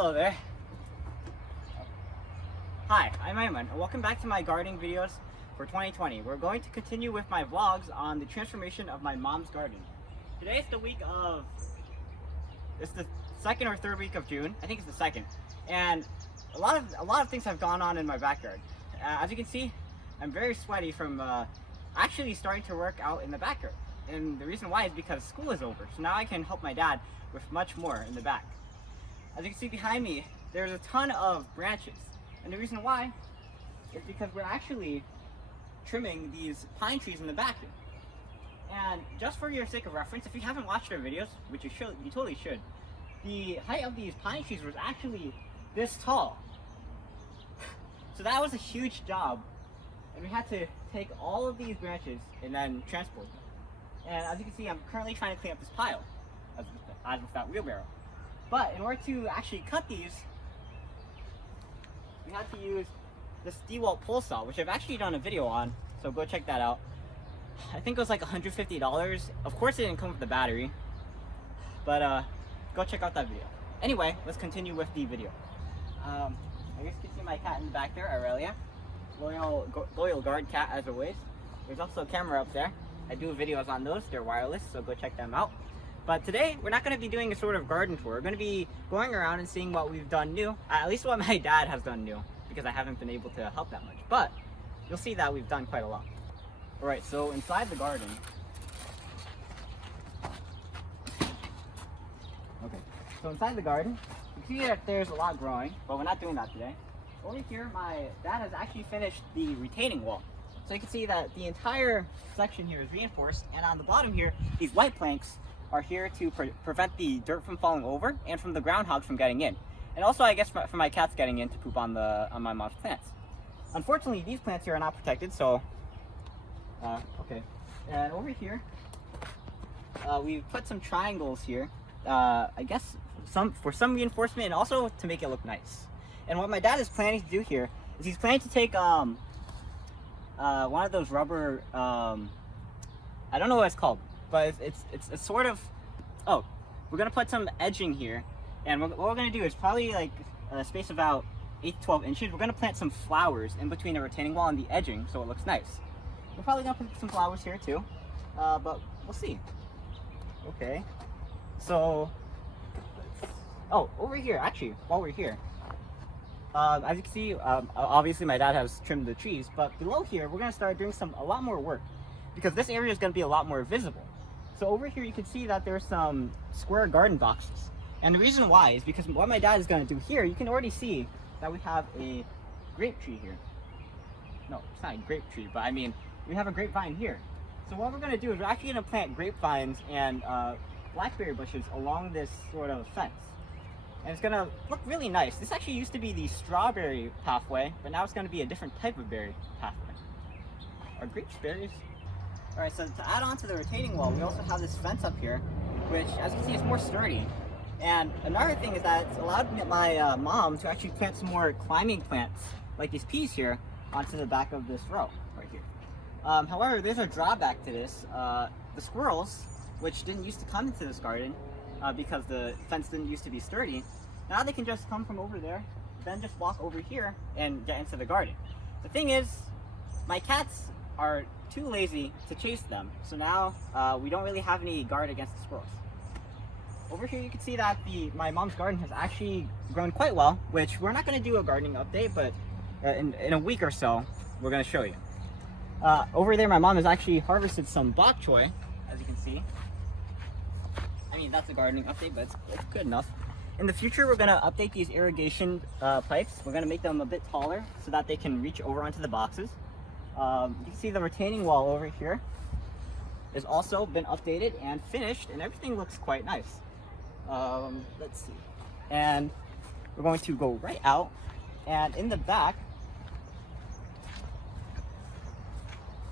Hello there. Hi, I'm Aiman, and welcome back to my gardening videos for 2020. We're going to continue with my vlogs on the transformation of my mom's garden. Today is it's the second or third week of June. I think it's the second, and a lot of things have gone on in my backyard. As you can see, I'm very sweaty from actually starting to work out in the backyard, and the reason why is because school is over, so now I can help my dad with much more in the back. As you can see behind me, there's a ton of branches, and the reason why is because we're actually trimming these pine trees in the back here. And just for your sake of reference, if you haven't watched our videos, which you totally should, the height of these pine trees was actually this tall. So that was a huge job, and we had to take all of these branches and then transport them. And as you can see, I'm currently trying to clean up this pile as with that wheelbarrow. But in order to actually cut these, we had to use this DeWalt pole saw, which I've actually done a video on, so go check that out. I think it was like $150. Of course it didn't come with the battery, but go check out that video. Anyway, let's continue with the video. I guess you can see my cat in the back there, Aurelia. Loyal guard cat as always. There's also a camera up there. I do videos on those, they're wireless, so go check them out. But today, we're not going to be doing a sort of garden tour. We're going to be going around and seeing what we've done new, at least what my dad has done new, because I haven't been able to help that much. But you'll see that we've done quite a lot. Alright, so inside the garden, you can see that there's a lot growing, but we're not doing that today. Over here, my dad has actually finished the retaining wall. So you can see that the entire section here is reinforced, and on the bottom here, these white planks are here to prevent the dirt from falling over and from the groundhogs from getting in. And also, I guess, for my cats getting in to poop on my mom's plants. Unfortunately, these plants here are not protected, so okay. And over here, we've put some triangles here, I guess for some reinforcement and also to make it look nice. And what my dad is planning to do here is he's planning to take one of those rubber, I don't know what it's called, but it's sort of, oh, we're gonna put some edging here, and what we're gonna do is probably like a space of about 8 to 12 inches. We're gonna plant some flowers in between the retaining wall and the edging so it looks nice. We're probably gonna put some flowers here too, but we'll see. Okay, so, oh, over here, actually, while we're here, as you can see, obviously my dad has trimmed the trees, but below here, we're gonna start doing a lot more work, because this area is gonna be a lot more visible. So over here, you can see that there's some square garden boxes. And the reason why is because what my dad is gonna do here, you can already see that we have a grape tree here. No, it's not a grape tree, but I mean, we have a grapevine here. So what we're gonna do is we're actually gonna plant grapevines and blackberry bushes along this sort of fence. And it's gonna look really nice. This actually used to be the strawberry pathway, but now it's gonna be a different type of berry pathway. Are grapes berries? Alright, so to add on to the retaining wall, we also have this fence up here, which, as you can see, is more sturdy. And another thing is that it's allowed my mom to actually plant some more climbing plants, like these peas here, onto the back of this row, right here. However, there's a drawback to this. The squirrels, which didn't used to come into this garden, because the fence didn't used to be sturdy, now they can just come from over there, then just walk over here and get into the garden. The thing is, my cats are too lazy to chase them, so now we don't really have any guard against the squirrels. Over here you can see that my mom's garden has actually grown quite well, which we're not going to do a gardening update, but in a week or so we're going to show you. Over there my mom has actually harvested some bok choy, as you can see. I mean, that's a gardening update, but it's good enough. In the future, we're going to update these irrigation pipes. We're going to make them a bit taller so that they can reach over onto the boxes. You can see the retaining wall over here has also been updated and finished, and everything looks quite nice. Let's see. And we're going to go right out, and in the back,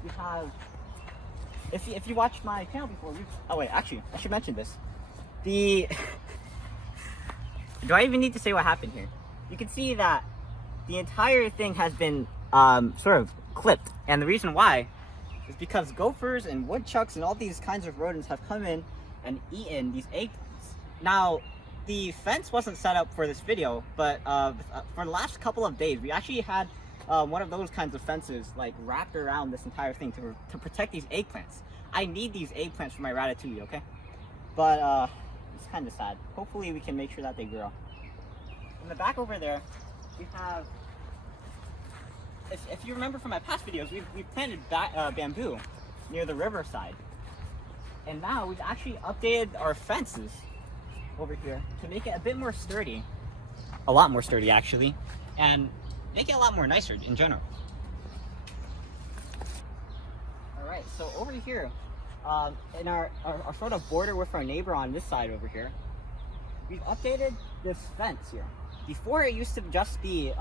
we have, if you watched my channel before, oh wait, actually, I should mention this. Do I even need to say what happened here? You can see that the entire thing has been sort of clipped, and the reason why is because gophers and woodchucks and all these kinds of rodents have come in and eaten these eggplants. Now, the fence wasn't set up for this video, but for the last couple of days, we actually had one of those kinds of fences like wrapped around this entire thing to protect these eggplants. I need these eggplants for my ratatouille, okay? But it's kind of sad. Hopefully we can make sure that they grow. In the back over there, we have, if you remember from my past videos, we've planted bamboo near the riverside. And now we've actually updated our fences over here to make it a bit more sturdy. A lot more sturdy, actually. And make it a lot more nicer in general. Alright, so over here, in our sort of border with our neighbor on this side over here, we've updated this fence here. Before it used to just be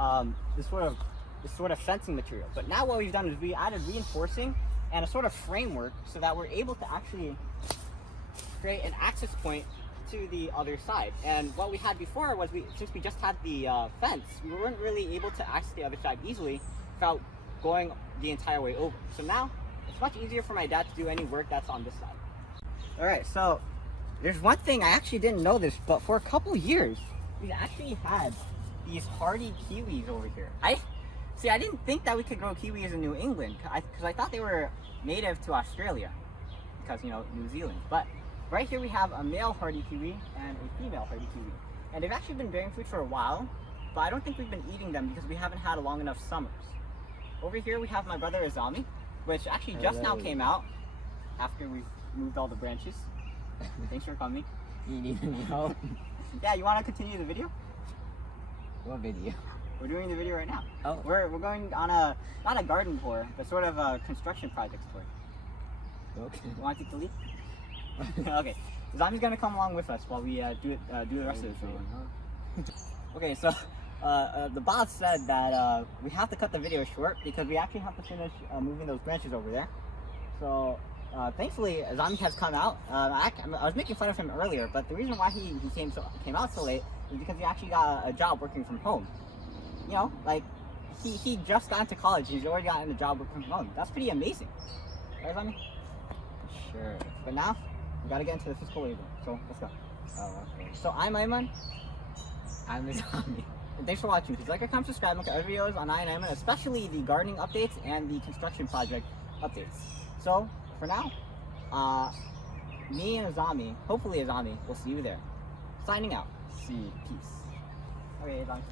this sort of fencing material, but now what we've done is we added reinforcing and a sort of framework so that we're able to actually create an access point to the other side. And what we had before was since we just had the fence, we weren't really able to access the other side easily without going the entire way over. So now it's much easier for my dad to do any work that's on this side. All right, so there's one thing I actually didn't know this, but for a couple years we actually had these hardy kiwis over here. I didn't think that we could grow kiwis in New England because I thought they were native to Australia because, you know, New Zealand. But right here we have a male hardy kiwi and a female hardy kiwi. And they've actually been bearing fruit for a while, but I don't think we've been eating them because we haven't had long enough summers. Over here we have my brother Izami, which actually just now came out after we've moved all the branches. Thanks for coming. You need any help? Yeah, you want to continue the video? What video? We're doing the video right now. Oh. We're going on not a garden tour, but sort of a construction project tour. Okay. You want to take the lead? Okay. Zami's gonna come along with us while we do the rest of this video. Okay, so the boss said that we have to cut the video short because we actually have to finish moving those branches over there. So thankfully, Zami has come out. I was making fun of him earlier, but the reason why he came out so late is because he actually got a job working from home. You know, like he just got into college and he's already gotten a job working from home. That's pretty amazing, right, Zami? Sure. But now we gotta get into the physical labor. So let's go. Oh, okay. So I'm Aiman. I'm Izami. And thanks for watching. Please like, comment, subscribe, look at other videos on EyeOnAiman, especially the gardening updates and the construction project updates. So for now, me and Izami, hopefully Izami, will see you there. Signing out. See. Peace. Okay, Izami.